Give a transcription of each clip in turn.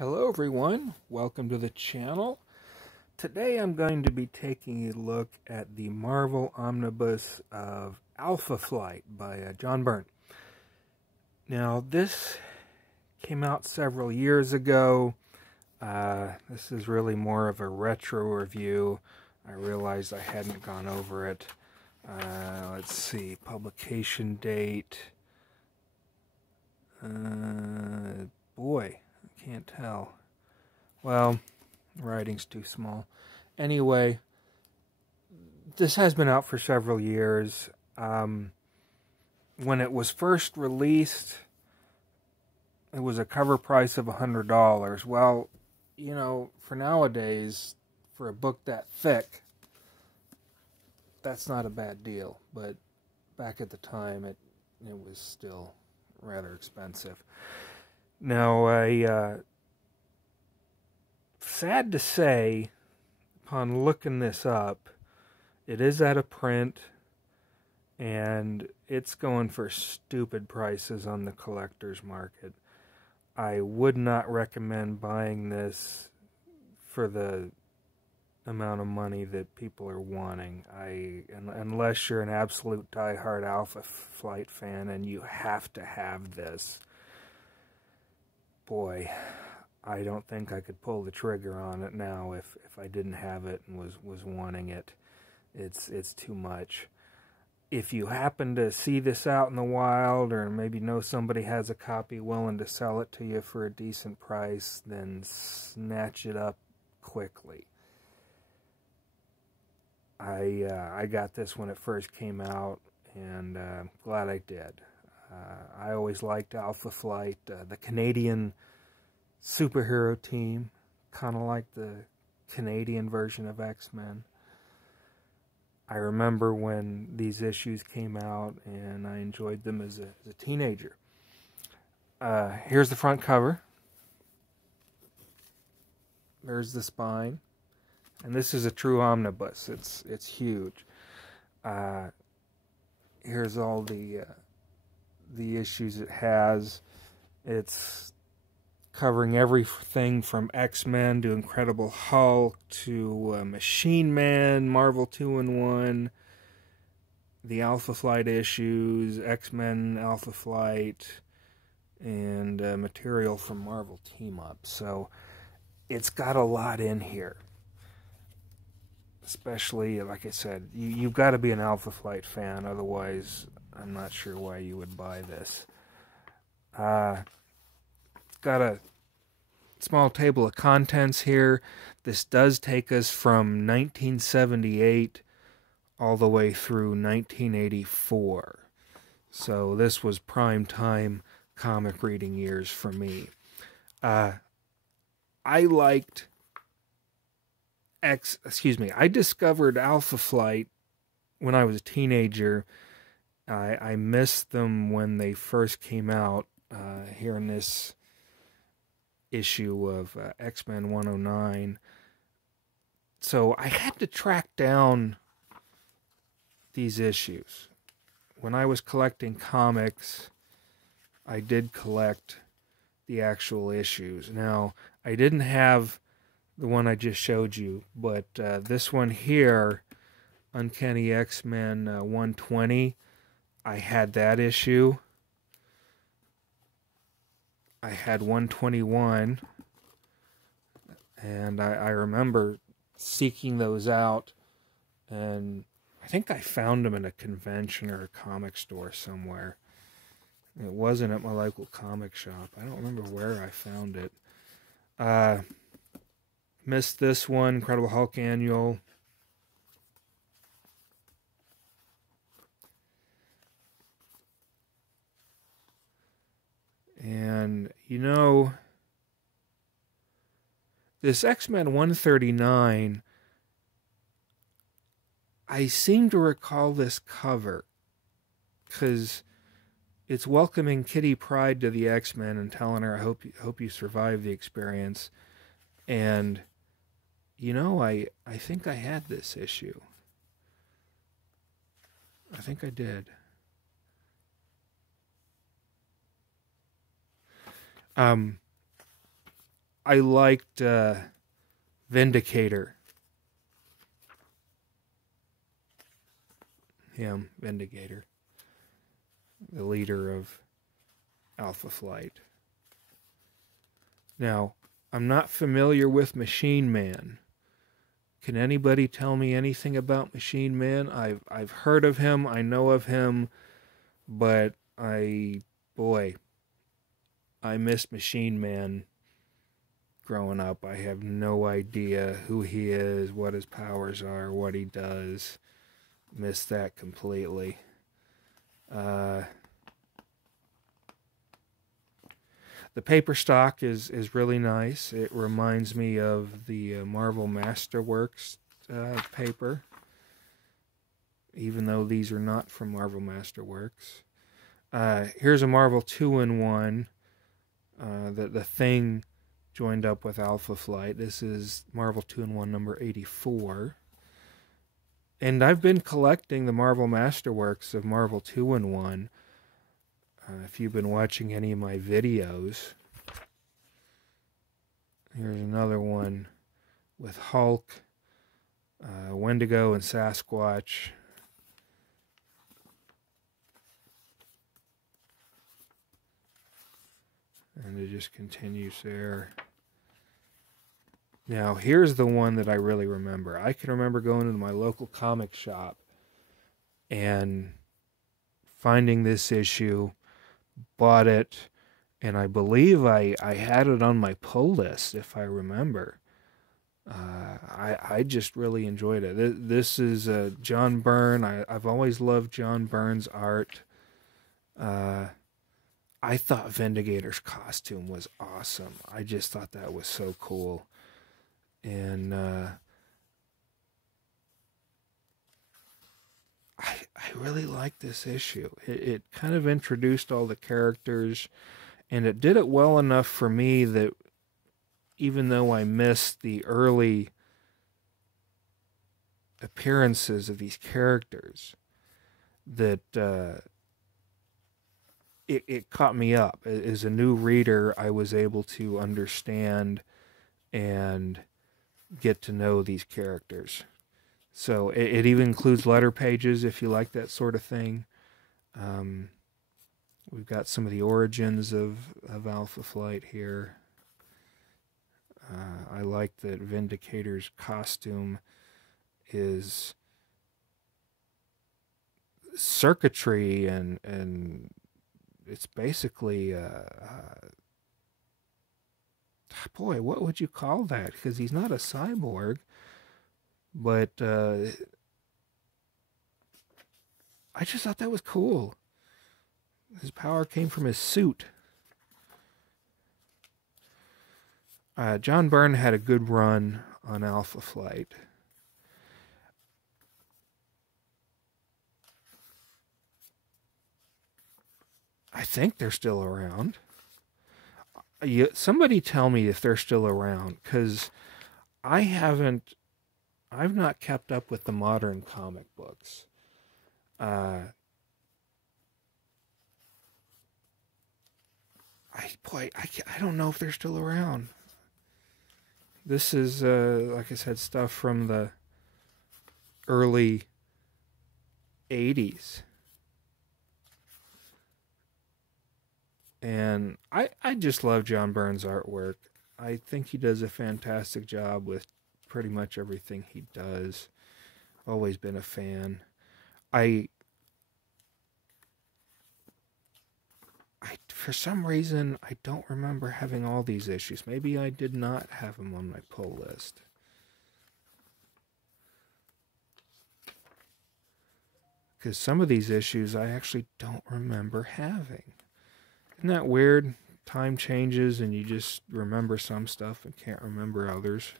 Hello everyone, welcome to the channel. Today I'm going to be taking a look at the Marvel Omnibus of Alpha Flight by John Byrne. Now this came out several years ago. This is really more of a retro review. I realized I hadn't gone over it. Let's see, publication date. Boy, I can't tell. Well, the writing's too small. Anyway, this has been out for several years. When it was first released, it was a cover price of $100. Well, you know, for nowadays, for a book that thick, that's not a bad deal. But back at the time, it was still rather expensive. Now, sad to say, upon looking this up, it is out of print, and it's going for stupid prices on the collector's market. I would not recommend buying this for the amount of money that people are wanting. Unless you're an absolute diehard Alpha Flight fan and you have to have this. Boy, I don't think I could pull the trigger on it now if I didn't have it and was wanting it. It's too much. If you happen to see this out in the wild, or maybe know somebody has a copy willing to sell it to you for a decent price, then snatch it up quickly. I got this when it first came out, and I'm glad I did. I always liked Alpha Flight, the Canadian superhero team, kind of like the Canadian version of X-Men. I remember when these issues came out, and I enjoyed them as a teenager. Here's the front cover. There's the spine. And this is a true omnibus. It's huge. Here's all the issues it has. It's covering everything from X-Men to Incredible Hulk to Machine Man, Marvel 2-in-1, the Alpha Flight issues, X-Men Alpha Flight, and material from Marvel Team Up. So it's got a lot in here. Especially, like I said, you've got to be an Alpha Flight fan, otherwise I'm not sure why you would buy this. It's got a small table of contents here. This does take us from 1978 all the way through 1984. So this was prime time comic reading years for me. I discovered Alpha Flight when I was a teenager. I missed them when they first came out here in this issue of X-Men 109. So I had to track down these issues. When I was collecting comics, I did collect the actual issues. Now, I didn't have the one I just showed you, but this one here, Uncanny X-Men 120, I had that issue. I had 121, and I remember seeking those out, and I think I found them in a convention or a comic store somewhere. It wasn't at my local comic shop. I don't remember where I found it. Missed this one, Incredible Hulk Annual. And, you know, this X-Men 139, I seem to recall this cover, because it's welcoming Kitty Pryde to the X-Men and telling her, I hope you survive the experience. And you know, I think I had this issue. I think I did. I liked Vindicator. Him, Vindicator. The leader of Alpha Flight. Now, I'm not familiar with Machine Man. Can anybody tell me anything about Machine Man? I've heard of him, I know of him, but I missed Machine Man growing up. I have no idea who he is, what his powers are, what he does. Missed that completely. The paper stock is really nice. It reminds me of the Marvel Masterworks paper, even though these are not from Marvel Masterworks. Here's a Marvel 2-in-1. The Thing joined up with Alpha Flight. This is Marvel 2-in-1 number 84. And I've been collecting the Marvel Masterworks of Marvel 2-in-1. If you've been watching any of my videos, here's another one with Hulk, Wendigo, and Sasquatch. And it just continues there. Now, here's the one that I really remember. I can remember going into my local comic shop and finding this issue, bought it, and I believe I had it on my pull list, if I remember. I just really enjoyed it. This is John Byrne. I've always loved John Byrne's art. I thought Vindicator's costume was awesome. I just thought that was so cool. And I really liked this issue. It kind of introduced all the characters, and it did it well enough for me that even though I missed the early appearances of these characters, that it caught me up. As a new reader, I was able to understand and get to know these characters. So it even includes letter pages if you like that sort of thing. We've got some of the origins of Alpha Flight here. I like that Vindicator's costume is circuitry and it's basically boy, what would you call that? Because he's not a cyborg, but I just thought that was cool. His power came from his suit. John Byrne had a good run on Alpha Flight. I think they're still around. Somebody tell me if they're still around, because I've not kept up with the modern comic books. I don't know if they're still around. This is, like I said, stuff from the early 80s. And I just love John Byrne's artwork. I think he does a fantastic job with pretty much everything he does. Always been a fan. For some reason, I don't remember having all these issues. Maybe I did not have them on my pull list. Because some of these issues I actually don't remember having. Isn't that weird? Time changes and you just remember some stuff and can't remember others.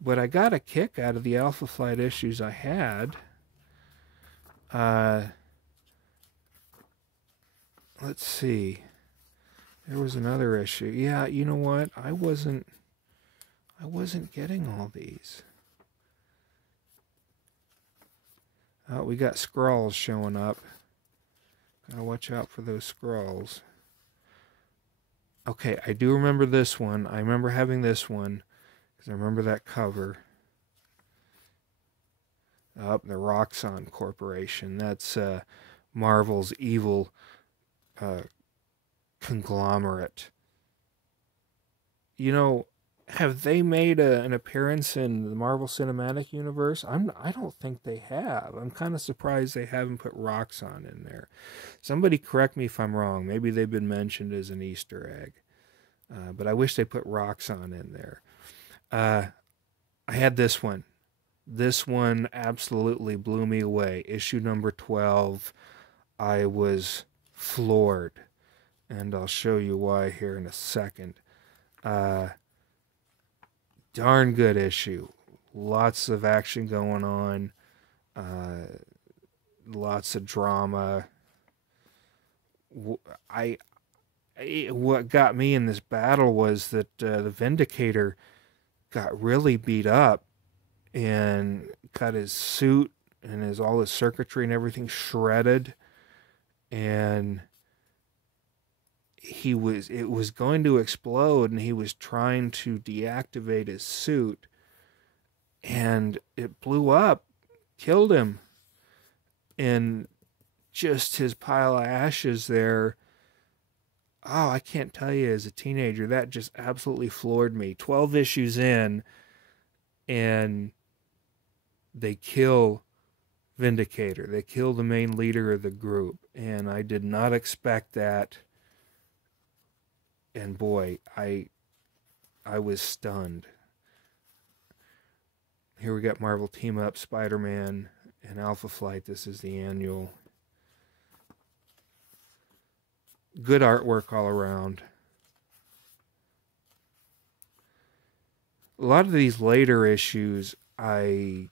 But I got a kick out of the Alpha Flight issues I had. Let's see. There was another issue. Yeah, you know what? I wasn't getting all these. Oh, we got Skrulls showing up. Gotta watch out for those Skrulls. Okay, I do remember this one. I remember having this one because I remember that cover. Up the Roxxon Corporation. That's Marvel's evil uh, conglomerate. You know, have they made an appearance in the Marvel Cinematic Universe? I don't think they have. I'm kind of surprised they haven't put Roxxon in there. Somebody correct me if I'm wrong. Maybe they've been mentioned as an Easter egg. But I wish they put Roxxon in there. I had this one. This one absolutely blew me away. Issue number 12. I was floored. And I'll show you why here in a second. Darn good issue. Lots of action going on. Lots of drama. What got me in this battle was that the Vindicator got really beat up and got his suit and all his circuitry and everything shredded, and it was going to explode, and he was trying to deactivate his suit, and it blew up, killed him, and just his pile of ashes there. Oh, I can't tell you, as a teenager, that just absolutely floored me. 12 issues in, and they kill Vindicator. They kill the main leader of the group, and I did not expect that. And boy, I was stunned. Here we got Marvel Team Up, Spider-Man, and Alpha Flight. This is the annual. Good artwork all around. A lot of these later issues I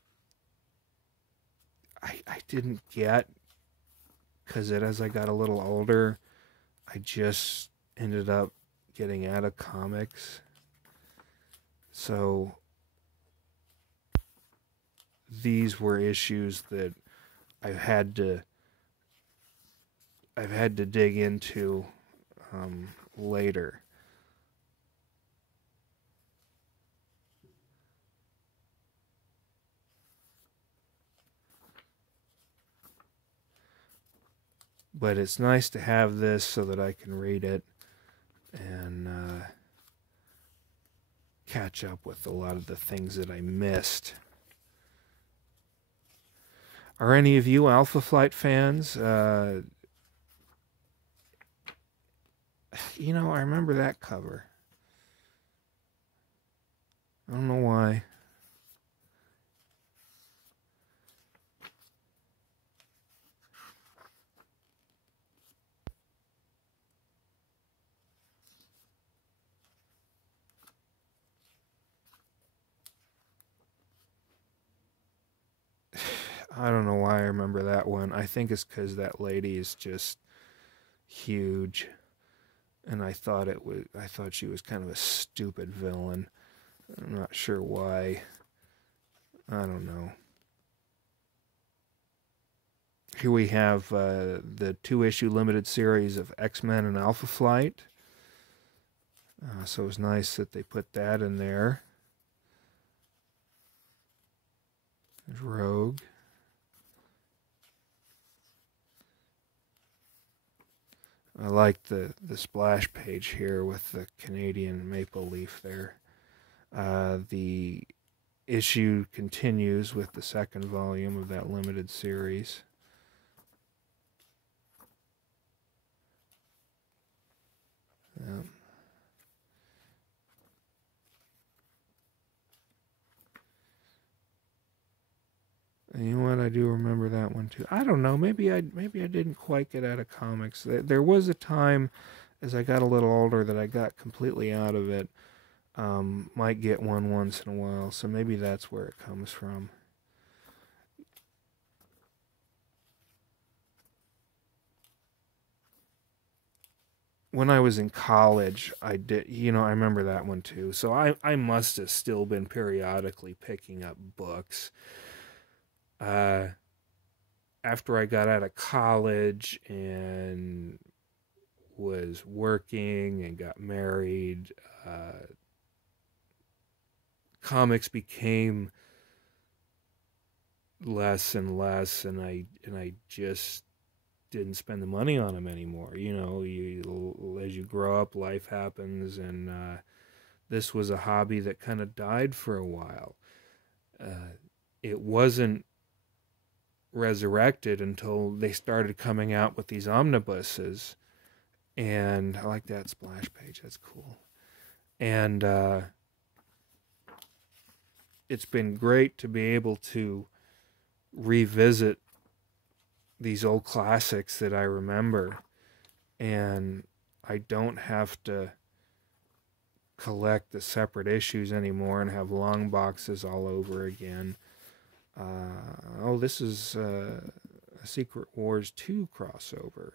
didn't get, because as I got a little older, I just ended up getting out of comics. So these were issues that I've had to dig into later. But it's nice to have this so that I can read it and catch up with a lot of the things that I missed. Are any of you Alpha Flight fans? You know, I remember that cover. I don't know why. I don't know why I remember that one. I think it's because that lady is just huge, and I thought she was kind of a stupid villain. I'm not sure why. I don't know. Here we have the 2-issue limited series of X-Men and Alpha Flight. So it was nice that they put that in there. There's Rogue. I like the splash page here with the Canadian maple leaf there. The issue continues with the second volume of that limited series. You know what? I do remember that one too. I don't know. Maybe I didn't quite get out of comics. There was a time, as I got a little older, that I got completely out of it. Might get one once in a while, so maybe that's where it comes from. When I was in college, I did, I remember that one too. So I must have still been periodically picking up books. After I got out of college and was working and got married, comics became less and less, and I just didn't spend the money on them anymore. As you grow up, life happens, and this was a hobby that kind of died for a while. It wasn't resurrected until they started coming out with these omnibuses, and I like that splash page. That's cool. And it's been great to be able to revisit these old classics that I remember, and I don't have to collect the separate issues anymore and have long boxes all over again. This is a Secret Wars 2 crossover.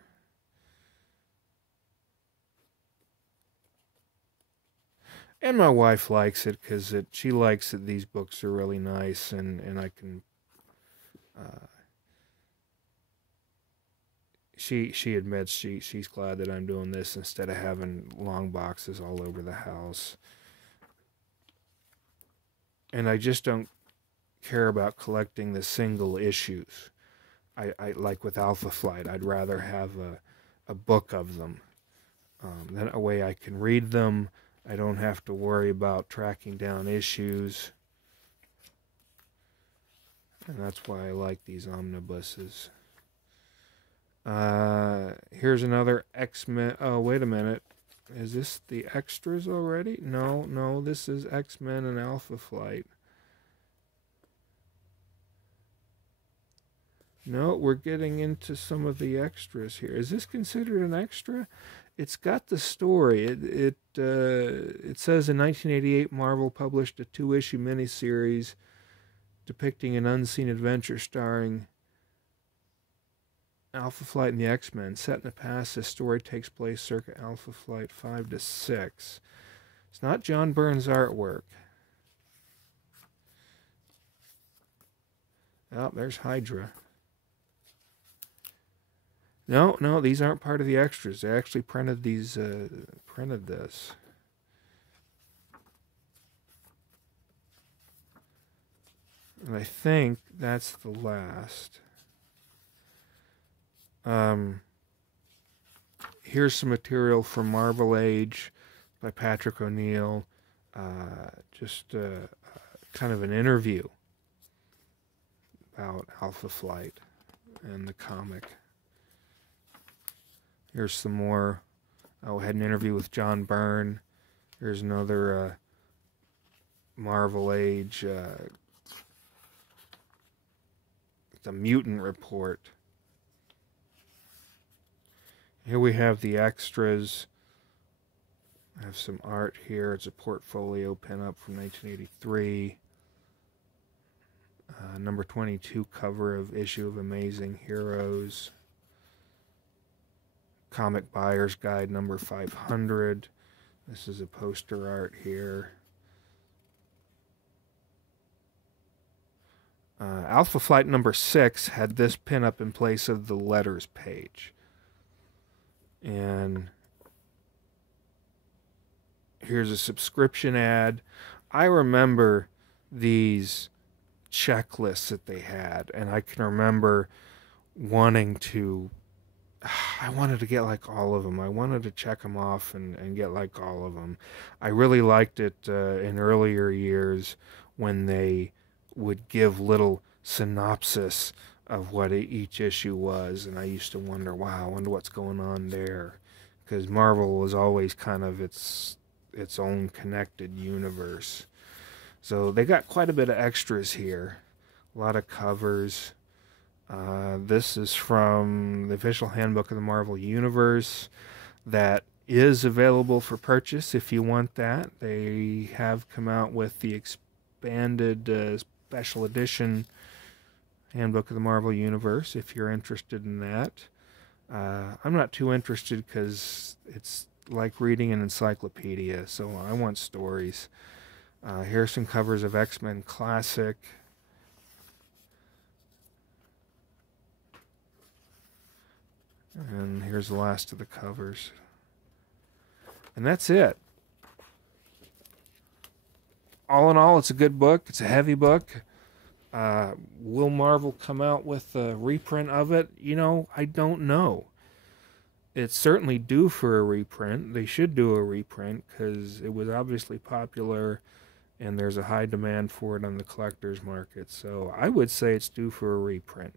And my wife likes it because she likes that these books are really nice, and I can... She admits she's glad that I'm doing this instead of having long boxes all over the house. And I just don't care about collecting the single issues. I like with Alpha Flight, I'd rather have a book of them. That way I can read them. I don't have to worry about tracking down issues. And that's why I like these omnibuses. Here's another X-Men. Oh, wait a minute. Is this the extras already? No, this is X-Men and Alpha Flight. No, we're getting into some of the extras here. Is this considered an extra? It's got the story. It says in 1988, Marvel published a 2-issue miniseries depicting an unseen adventure starring Alpha Flight and the X-Men. Set in the past, this story takes place circa Alpha Flight 5 to 6. It's not John Byrne's artwork. Oh, there's Hydra. No, these aren't part of the extras. They actually printed this. And I think that's the last. Here's some material from Marvel Age by Patrick O'Neill. Just kind of an interview about Alpha Flight and the comic. Here's some more. I had an interview with John Byrne. Here's another Marvel Age. It's a mutant report. Here we have the extras. I have some art here. It's a portfolio pinup from 1983. Number 22 cover of issue of Amazing Heroes. Comic Buyer's Guide number 500. This is a poster art here. Alpha Flight number 6 had this pinup in place of the letters page. And here's a subscription ad. I remember these checklists that they had, and I can remember wanting to... I wanted to get like all of them. I wanted to check them off and get like all of them. I really liked it in earlier years when they would give little synopsis of what each issue was, and I used to wonder, wow, I wonder what's going on there, because Marvel was always kind of its own connected universe. So they got quite a bit of extras here, a lot of covers. This is from the official handbook of the Marvel Universe that is available for purchase if you want that. They have come out with the expanded special edition handbook of the Marvel Universe if you're interested in that. I'm not too interested because it's like reading an encyclopedia, so I want stories. Here are some covers of X-Men Classic. And here's the last of the covers. And that's it. All in all, it's a good book. It's a heavy book. Will Marvel come out with a reprint of it? I don't know. It's certainly due for a reprint. They should do a reprint because it was obviously popular and there's a high demand for it on the collector's market. So I would say it's due for a reprint.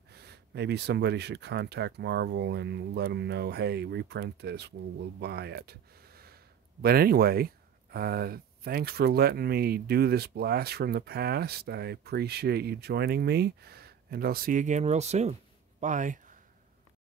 Maybe somebody should contact Marvel and let them know, hey, reprint this. We'll buy it. But anyway, thanks for letting me do this blast from the past. I appreciate you joining me, and I'll see you again real soon. Bye.